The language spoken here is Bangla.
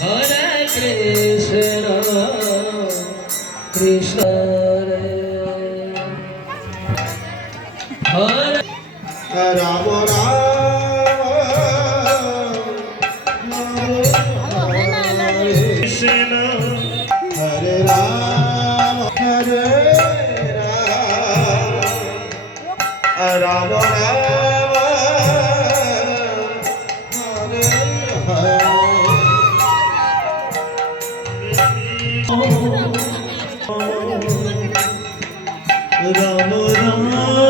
হরে কৃষ্ণ কৃষ্ণ হরে রাম রাম। Rama. রাম রাম